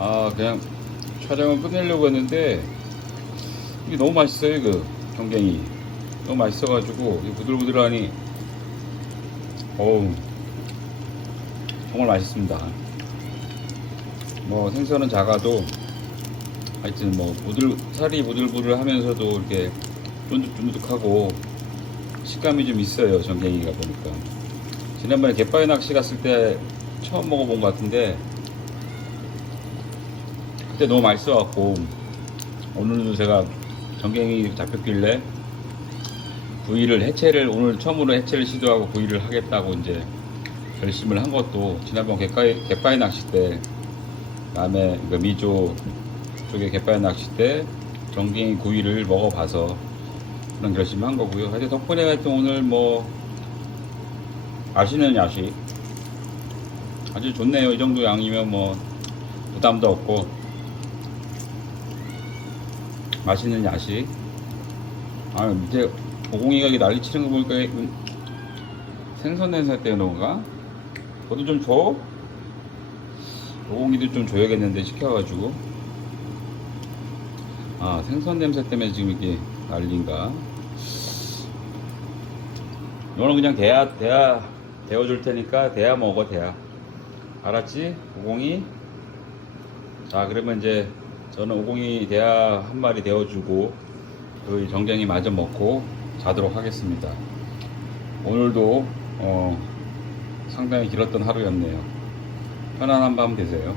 아 그냥 촬영을 끝내려고 했는데 이게 너무 맛있어요 이거 경갱이. 너무 맛있어가지고 이게 부들부들하니 어우 정말 맛있습니다. 뭐 생선은 작아도 하여튼 뭐 부들 살이 부들부들 하면서도 이렇게 쫀득쫀득하고 식감이 좀 있어요 전갱이가 보니까. 지난번에 갯바위 낚시 갔을 때 처음 먹어본 것 같은데 그때 너무 맛있어갖고 오늘도 제가 전갱이 잡혔길래 구이를 해체를 오늘 처음으로 해체를 시도하고 구이를 하겠다고 이제 결심을 한 것도 지난번 갯바위, 갯바위 낚시 때 다음에 그 미조 쪽에 갯바위 낚시 때 전갱이 구이를 먹어봐서 그런 결심을 한 거고요. 하여튼 덕분에 하여튼 오늘 뭐 맛있는 야식 아주 좋네요. 이 정도 양이면 뭐 부담도 없고 맛있는 야식. 아 밑에 오공이가 이게 난리 치는 거 보니까 음, 생선 냄새 때문에 그런가? 저도 좀 줘. 오공이도 좀 줘야겠는데 시켜가지고. 아 생선 냄새 때문에 지금 이게 난리인가? 너는 그냥 대야 대야 데워줄 테니까 대야 먹어 대야. 알았지? 오공이? 자 그러면 이제 저는 오공이 대야 한 마리 데워주고 그 정경이 마저 먹고 자도록 하겠습니다. 오늘도 어, 상당히 길었던 하루였네요. 편안한 밤 되세요.